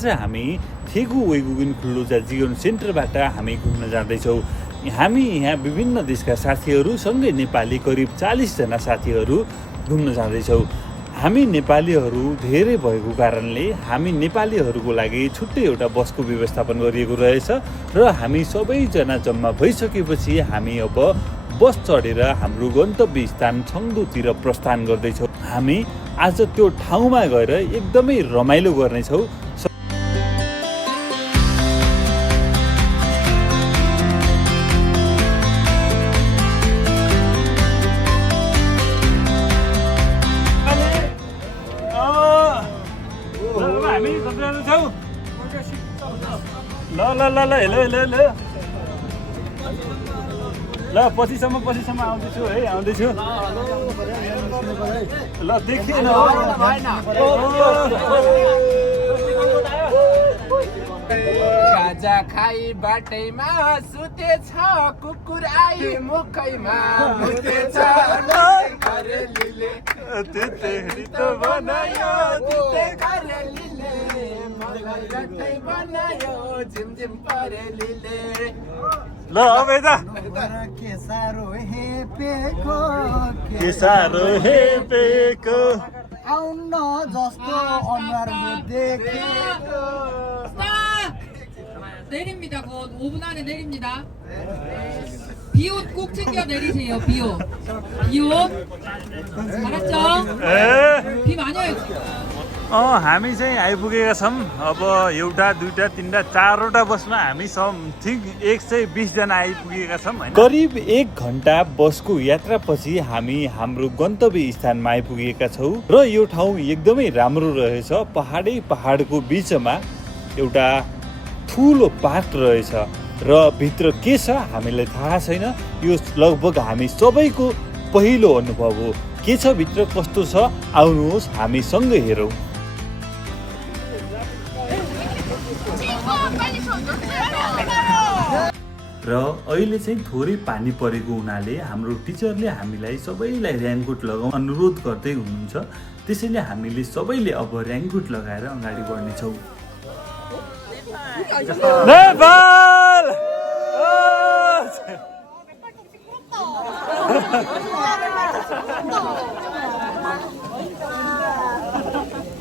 आज हामी थेगु वैगुगिन खुल्लुजा जीवन सेन्टरबाट हामी घुम्न जाँदैछौँ। हामी यहाँ विभिन्न देशका साथीहरू सँगै नेपाली करिब 40 जना साथीहरू घुम्न जाँदैछौँ। हामी नेपालीहरू धेरै भएको कारणले हामी नेपालीहरूको लागि छुट्टै एउटा बसको व्यवस्थापन गरिएको रहेछ र हामी सबैजना जम्मा भइसकेपछि हामी अब बस चढेर हाम्रो गन्तव्य स्थान छङ्दुतिर प्रस्थान गर्दैछौँ। हामी आज त्यो ठाउँमा गएर एकदमै रमाइलो गर्नेछौँ। ल पछिसम्म आउँदैछु है, आउँदैछु। ल देखिएन गाजा खाई बाटैमा सुतेछ कुकुर आई मुखैमा मुतेछ करेलीले तेतेरी त बनायो तेते करेलीले मलाई रटै बनायो झिमझिम करेलीले। ल अब यता के साह्रो हेपेको आउन जस्तो अनुहार देखेको। 내립니다. 곧 5분 안에 내립니다. 비옷 꼭 챙겨 내리세요. 비옷. 알았죠? 비 많이 와요. हामी चाहिँ आइपुगेका छौँ। अब एउटा दुईटा तिनवटा चारवटा बसमा हामी समथिङ 120 जना आइपुगेका छौँ। करिब 1 घन्टा बसको यात्रापछि हामी हाम्रो गन्तव्य स्थानमा आइपुगेका छौँ र यो ठाउँ एकदमै राम्रो रहेछ। पहाडको बिचमा एउटा ठुलो पार्क रहेछ र भित्र के छ हामीलाई थाहा छैन। यो लगभग हामी सबैको पहिलो अनुभव हो। के छ भित्र कस्तो छ आउनुहोस् हामी सँगै हेरौँ। र अहिले चाहिँ थोरै पानी परेको हुनाले हाम्रो टिचरले हामीलाई सबैलाई रेनकोट लगाउन अनुरोध गर्दै हुनुहुन्छ। त्यसैले हामीले सबैले अब रेनकोट लगाएर अगाडि बढ्नेछौँ। नेपाल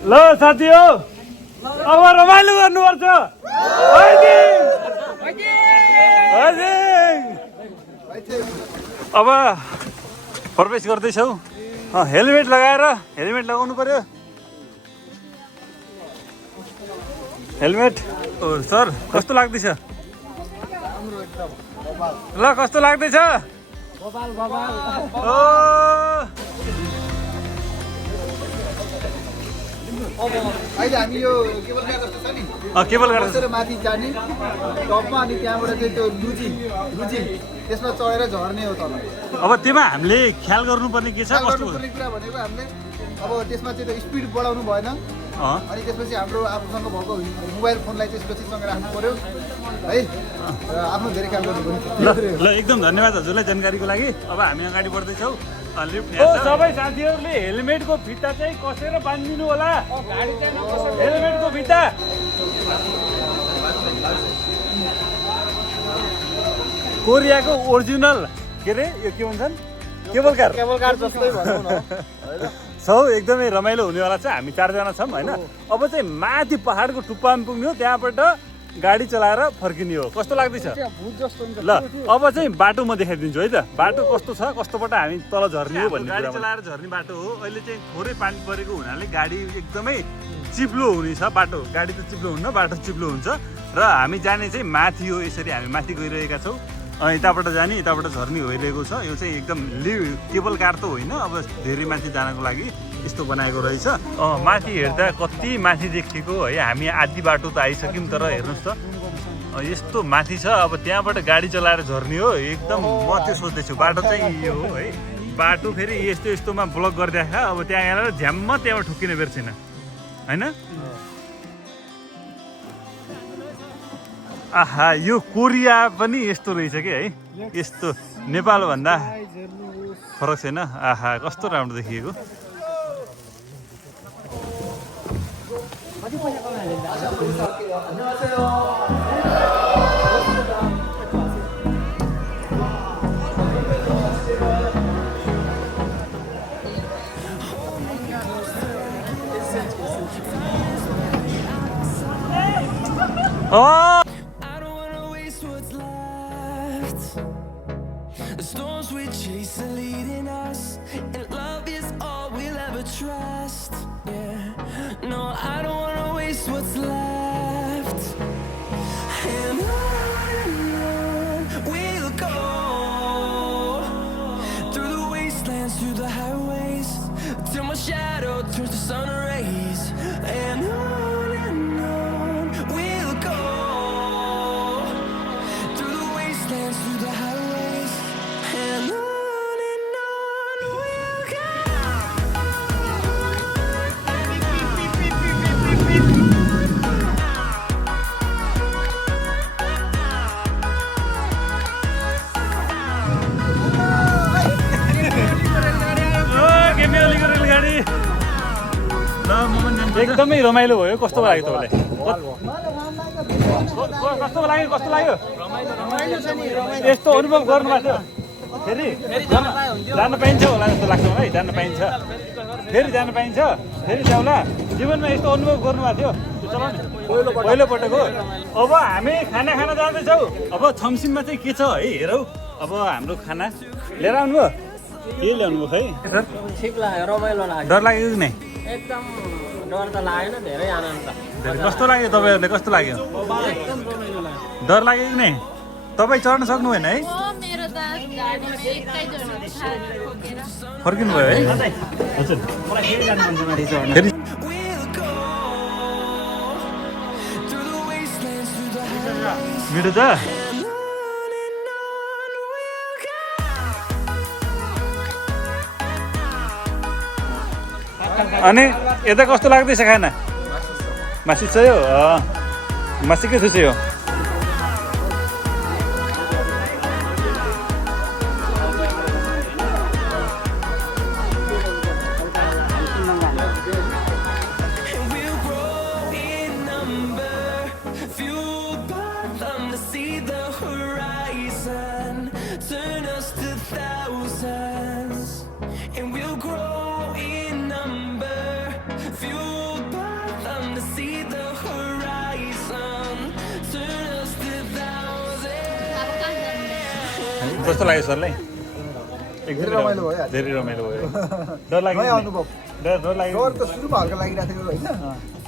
ल साथी हो, अब रमाइलो गर्नुपर्छ। अब प्रवेश गर्दैछौँ। हेलमेट लगाउनु पर्यो। हेलमेट। सर कस्तो लाग्दैछ? ल कस्तो लाग्दैछ? अहिले हामी यो केबल कार जस्तो छ नि, केबल कार माथि जाने टपमा अनि त्यहाँबाट चाहिँ त्यो लुजी त्यसमा चढेर झर्ने हो तल। अब त्यसमा हामीले ख्याल गर्नुपर्ने के छ? गर्नुपर्ने कुरा भनेको हामीले अब त्यसमा चाहिँ त्यो स्पिड बढाउनु भएन अनि त्यसपछि हाम्रो आफूसँग भएको मोबाइल फोनलाई चाहिँ सुरक्षितसँग राख्नु पर्यो है र आफ्नो धेरै ख्याल गर्नु पर्यो। ल एकदम धन्यवाद हजुरलाई जानकारीको लागि। अब हामी अगाडि बढ्दैछौँ। सबै साथीहरूले हेलमेटको फिता चाहिँ कसेर बाँधिदिनु होला। हेलमेटको फिता कोरियाको ओरिजिनल के अरे यो के भन्छन् केबल कार जस्तै भनौँ न छौ। एकदमै रमाइलो हुनेवाला छ। हामी 4 जना छौँ होइन। अब चाहिँ माथि पहाडको टुप्पामा पुग्ने हो, त्यहाँबाट गाडी चलाएर फर्किने हो। कस्तो लाग्दैछ? ल अब चाहिँ बाटो म देखाइदिन्छु है त। बाटो कस्तो छ, कस्तोबाट हामी तल झर्ने हो भन्ने गाडी चलाएर झर्ने बाटो हो। अहिले चाहिँ थोरै पानी परेको हुनाले गाडी एकदमै चिप्लो हुनेछ। गाडी त चिप्लो हुन्न, बाटो चिप्लो हुन्छ र हामी जाने चाहिँ माथि हो। यसरी हामी माथि गइरहेका छौँ। यताबाट जाने यताबाट झर्ने भइरहेको छ। यो चाहिँ एकदम केबल कार त होइन, अब धेरै माथि जानको लागि यस्तो बनाएको रहेछ। माथि हेर्दा कति माथि देखिएको है। हामी आधी बाटो त आइसक्यौँ तर हेर्नुहोस् त यस्तो माथि छ। अब त्यहाँबाट गाडी चलाएर झर्ने हो। एकदम म त्यो सोच्दैछु। बाटो चाहिँ यो हो है। बाटो फेरि यस्तोमा ब्लक गरिराख। अब त्यहाँ गएर झ्याम्म त्यहाँबाट ठुक्किने बेर छैन होइन। आहा यो कोरिया पनि यस्तो रहेछ कि है। यस्तो नेपालभन्दा फरक छैन। आहा कस्तो राम्रो देखिएको। Oh! I don't wanna waste what's left. The storms we chase are leading us, and love is all we'll ever trust. Yeah, no, I don't wanna waste what's left. And on we'll go through the wastelands, through the highways, till my shadow turns to sun rays. And on we'll go through the wastelands, through the highways, and on we'll go. एकदमै रमाइलो भयो कस्तो लाग्यो तपाईँलाई कस्तो लाग्यो कस्तो लाग्यो यस्तो अनुभव गर्नुभएको थियो फेरि जान पाइन्छ होला जस्तो लाग्छ मलाई जान पाइन्छ फेरि जान पाइन्छ फेरि जाउँला जीवनमा यस्तो अनुभव गर्नुभएको थियो पहिलोपटक हो अब हामी खाना खान जाँदैछौँ अब छमसिममा चाहिँ के छ है हेरौँ अब हाम्रो खाना लिएर आउनुभयो के ल्याउनु भयो खै ठिक लाग्यो रमाइलो लाग्यो डर लाग्यो कि नै एकदम डर त लागेन धेरै आनन्द कस्तो लाग्यो तपाईँहरूले कस्तो लाग्यो डर लाग्यो कि नै तपाईँ चढ्न सक्नु भएन है मेरो त गाडीमा एकैचोटि ठोकेर फर्किनु भयो है हजुर फेरि We'll go through the wastelands, through the highways, मिठो छ and on we'll go. अनि यता कस्तो लाग्दैछ खाना मासु छ यो मासु के छ यो And we'll grow in number, fueled by them to see the horizon, turn us to thousands. And we'll grow in number, fueled by them to see the horizon, turn us to thousands. कस्तो लाग्यो सरलाई धेरै रमाइलो भयो आज। धेरै रमाइलो भयो डर लाग्यो नयाँ कि अनुभव नै? डर लाग्यो डर त सुरुमा हल्का लागिरहेको थियो होइन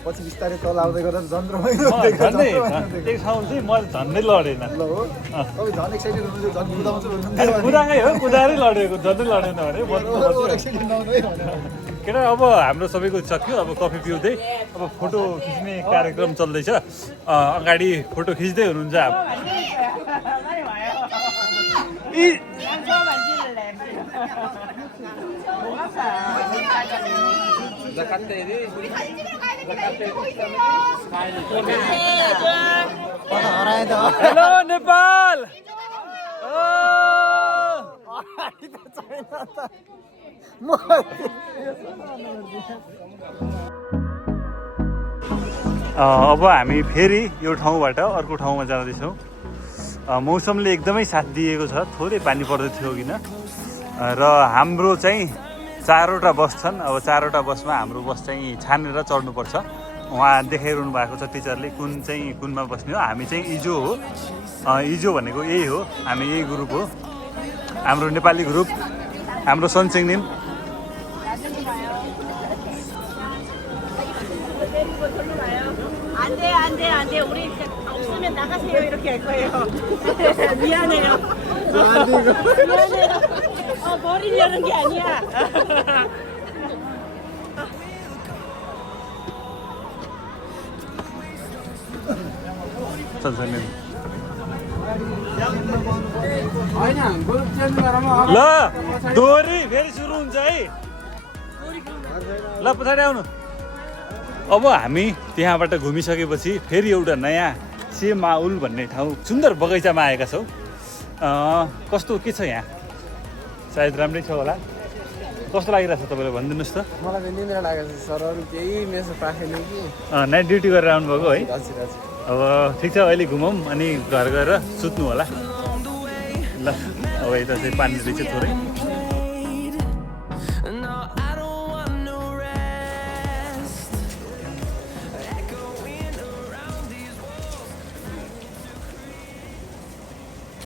पछि बिस्तारै तल आउँदै गर्दा झन् रमाइलो म देख्दा झन्डै झन् रमाइलो देख्दा। एक ठाउँ चाहिँ मैले झन्डै लडेन ल हो तपाईँ झन् एक्साइटेड हुनुहुन्छ झन् कुदाउँछु भन्नुहुन्थ्यो भने। कुदाएकै हो कुदाएरै लडेको झन्डै लडेन भने ओभर एक्साइटेड नहुनु है भनेर। केटा अब हाम्रो सबैको सक्यो अब कफी पिउँदै अब फोटो खिच्ने कार्यक्रम चल्दैछ अगाडि फोटो खिच्दै हुनुहुन्छ अब हेलो नेपाल अब हामी फेरि यो ठाउँबाट अर्को ठाउँमा जाँदैछौँ मौसमले एकदमै साथ दिएको छ थोरै पानी पर्दै थियो किन र हाम्रो चाहिँ 4वटा बस छन् अब 4वटा बसमा हाम्रो बस चाहिँ छानेर चढ्नुपर्छ उहाँ देखाइरहनु भएको छ टिचरले कुन चाहिँ कुनमा बस्ने हो हामी चाहिँ इजो हो इजो भनेको यही हो हामी यही ग्रुप हो हाम्रो नेपाली ग्रुप हाम्रो सनसिंगनिम 안돼 우리 없으면 나가세요 이렇게 할 거예요. 미안해요. 미안해요. 버리려는 게 아니야. 선생님 होइन ग्रुप चेन्ज गरौँ अब ल दोहोरी फेरि सुरु हुन्छ है ल पछाडि आउनु अब हामी त्यहाँबाट घुमिसकेपछि फेरि एउटा नयाँ सेमाउल भन्ने ठाउँ सुन्दर बगैँचामा आएका छौँ कस्तो के छ यहाँ सायद राम्रै छ होला कस्तो लागिरहेको छ तपाईँलाई भनिदिनुहोस् त मलाई त निन्द्रा लागेको छ सरहरू केही मेसो पाखेन कि नाइट ड्युटी गरेर आउनुभएको है हजुर हजुर अब ठिक छ अहिले घुमौँ अनि घर गएर सुत्नु होला ल अब यता चाहिँ पानी रहेछ थोरै